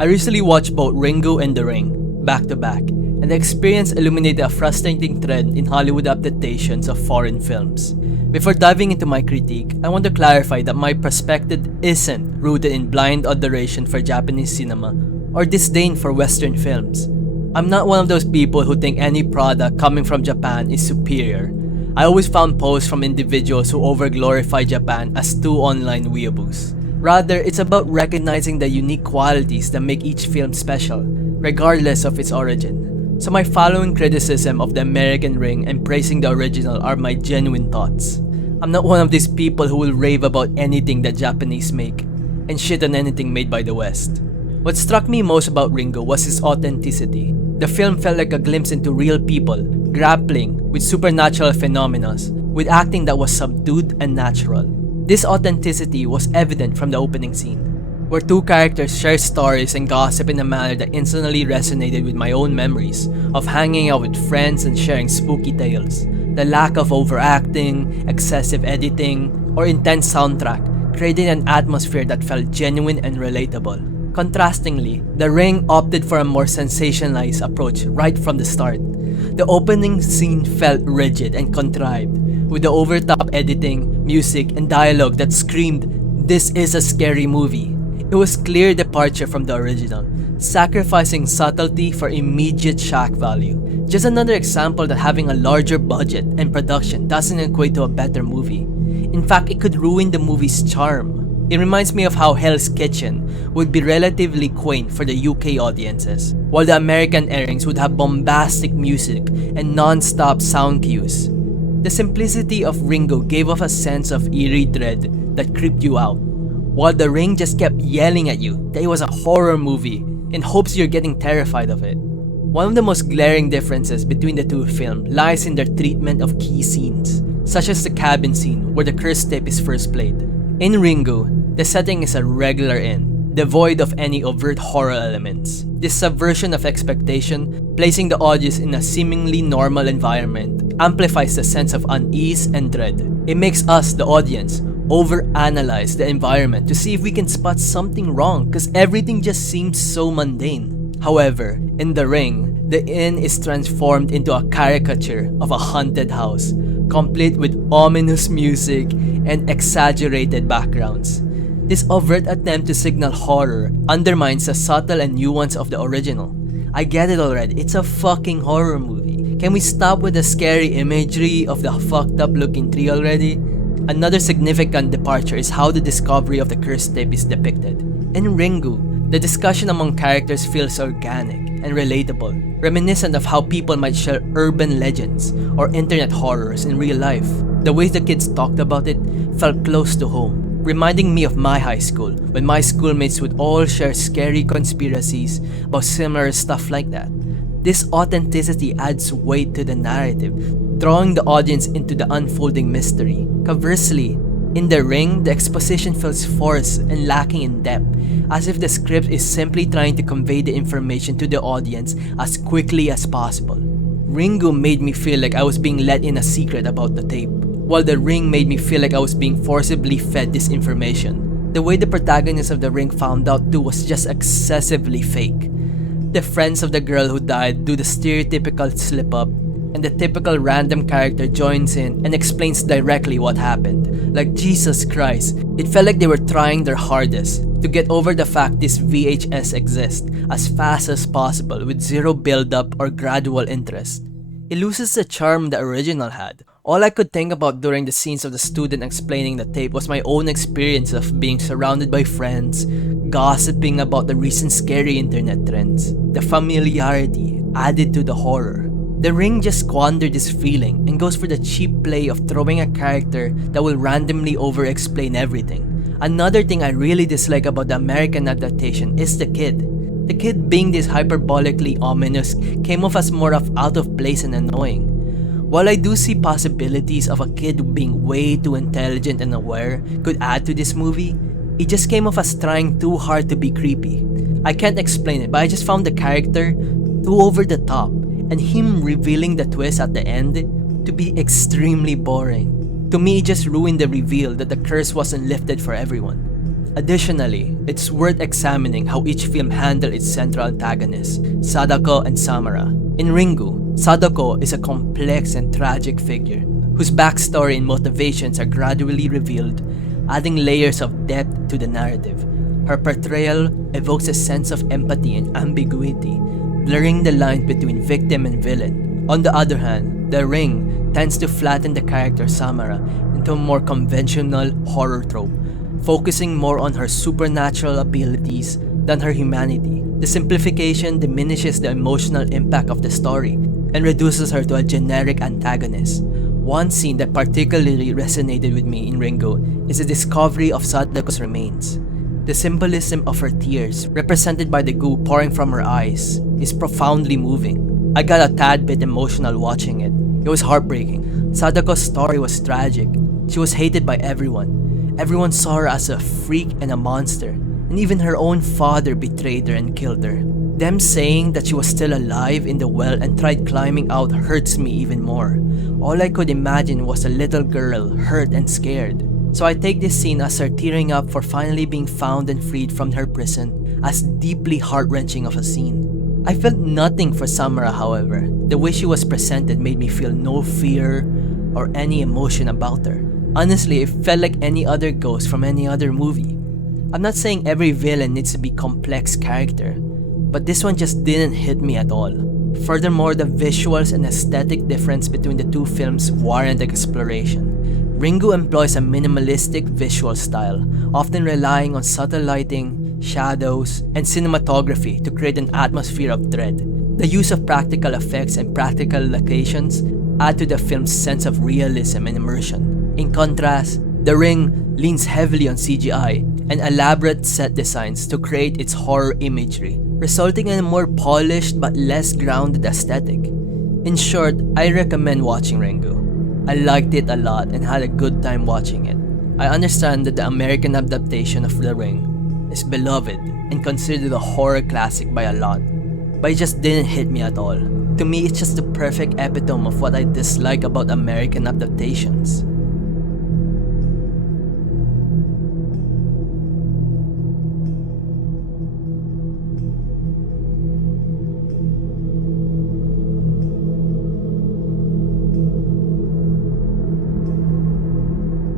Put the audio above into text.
I recently watched both Ringo and The Ring, back to back, and the experience illuminated a frustrating trend in Hollywood adaptations of foreign films. Before diving into my critique, I want to clarify that my perspective isn't rooted in blind adoration for Japanese cinema or disdain for Western films. I'm not one of those people who think any product coming from Japan is superior. I always found posts from individuals who overglorify Japan as two online weeaboos. Rather, it's about recognizing the unique qualities that make each film special, regardless of its origin. So my following criticism of the American Ring and praising the original are my genuine thoughts. I'm not one of these people who will rave about anything that Japanese make, and shit on anything made by the West. What struck me most about Ringo was his authenticity. The film felt like a glimpse into real people, grappling with supernatural phenomena, with acting that was subdued and natural. This authenticity was evident from the opening scene, where two characters share stories and gossip in a manner that instantly resonated with my own memories of hanging out with friends and sharing spooky tales. The lack of overacting, excessive editing, or intense soundtrack created an atmosphere that felt genuine and relatable. Contrastingly, The Ring opted for a more sensationalized approach right from the start. The opening scene felt rigid and contrived, with the over-top editing, music, and dialogue that screamed, "This is a scary movie." It was clear departure from the original, sacrificing subtlety for immediate shock value. Just another example that having a larger budget and production doesn't equate to a better movie. In fact, it could ruin the movie's charm. It reminds me of how Hell's Kitchen would be relatively quaint for the UK audiences, while the American airings would have bombastic music and non-stop sound cues. The simplicity of Ringo gave off a sense of eerie dread that creeped you out, while The Ring just kept yelling at you that it was a horror movie in hopes you're getting terrified of it. One of the most glaring differences between the two films lies in their treatment of key scenes, such as the cabin scene where the curse tape is first played. In Ringo, the setting is a regular inn, devoid of any overt horror elements. This subversion of expectation, placing the audience in a seemingly normal environment, amplifies the sense of unease and dread. It makes us, the audience, overanalyze the environment to see if we can spot something wrong because everything just seems so mundane. However, in The Ring, the inn is transformed into a caricature of a haunted house, complete with ominous music and exaggerated backgrounds. This overt attempt to signal horror undermines the subtle and nuance of the original. I get it already, it's a fucking horror movie. Can we stop with the scary imagery of the fucked up looking tree already? Another significant departure is how the discovery of the curse tape is depicted. In Ringo, the discussion among characters feels organic and relatable, reminiscent of how people might share urban legends or internet horrors in real life. The ways the kids talked about it felt close to home, reminding me of my high school, when my schoolmates would all share scary conspiracies about similar stuff like that. This authenticity adds weight to the narrative, drawing the audience into the unfolding mystery. Conversely, in The Ring, the exposition feels forced and lacking in depth, as if the script is simply trying to convey the information to the audience as quickly as possible. Ringo made me feel like I was being let in a secret about the tape, while The Ring made me feel like I was being forcibly fed this information. The way the protagonist of The Ring found out too was just excessively fake. The friends of the girl who died do the stereotypical slip-up, and the typical random character joins in and explains directly what happened. Like, Jesus Christ, it felt like they were trying their hardest to get over the fact this VHS exists as fast as possible with zero build-up or gradual interest. It loses the charm the original had. All I could think about during the scenes of the student explaining the tape was my own experience of being surrounded by friends, gossiping about the recent scary internet trends. The familiarity added to the horror. The Ring just squandered this feeling and goes for the cheap play of throwing a character that will randomly over-explain everything. Another thing I really dislike about the American adaptation is the kid. The kid being this hyperbolically ominous came off as more of out of place and annoying. While I do see possibilities of a kid being way too intelligent and aware could add to this movie, it just came off as trying too hard to be creepy. I can't explain it, but I just found the character too over the top, and him revealing the twist at the end to be extremely boring. To me, it just ruined the reveal that the curse wasn't lifted for everyone. Additionally, it's worth examining how each film handled its central antagonists, Sadako and Samara. In Ringu, Sadako is a complex and tragic figure, whose backstory and motivations are gradually revealed, adding layers of depth to the narrative. Her portrayal evokes a sense of empathy and ambiguity, blurring the line between victim and villain. On the other hand, The Ring tends to flatten the character Samara into a more conventional horror trope, focusing more on her supernatural abilities than her humanity. The simplification diminishes the emotional impact of the story and reduces her to a generic antagonist. One scene that particularly resonated with me in Ringo is the discovery of Sadako's remains. The symbolism of her tears, represented by the goo pouring from her eyes, is profoundly moving. I got a tad bit emotional watching it. It was heartbreaking. Sadako's story was tragic. She was hated by everyone. Everyone saw her as a freak and a monster, and even her own father betrayed her and killed her. Them saying that she was still alive in the well and tried climbing out hurts me even more. All I could imagine was a little girl hurt and scared. So I take this scene as her tearing up for finally being found and freed from her prison as deeply heart-wrenching of a scene. I felt nothing for Samara, however. The way she was presented made me feel no fear or any emotion about her. Honestly, it felt like any other ghost from any other movie. I'm not saying every villain needs to be complex character, but this one just didn't hit me at all. Furthermore, the visuals and aesthetic difference between the two films warrant exploration. Ringu employs a minimalistic visual style, often relying on subtle lighting, shadows, and cinematography to create an atmosphere of dread. The use of practical effects and practical locations add to the film's sense of realism and immersion. In contrast, The Ring leans heavily on CGI and elaborate set designs to create its horror imagery, resulting in a more polished but less grounded aesthetic. In short, I recommend watching Ringu. I liked it a lot and had a good time watching it. I understand that the American adaptation of The Ring is beloved and considered a horror classic by a lot, but it just didn't hit me at all. To me, it's just the perfect epitome of what I dislike about American adaptations.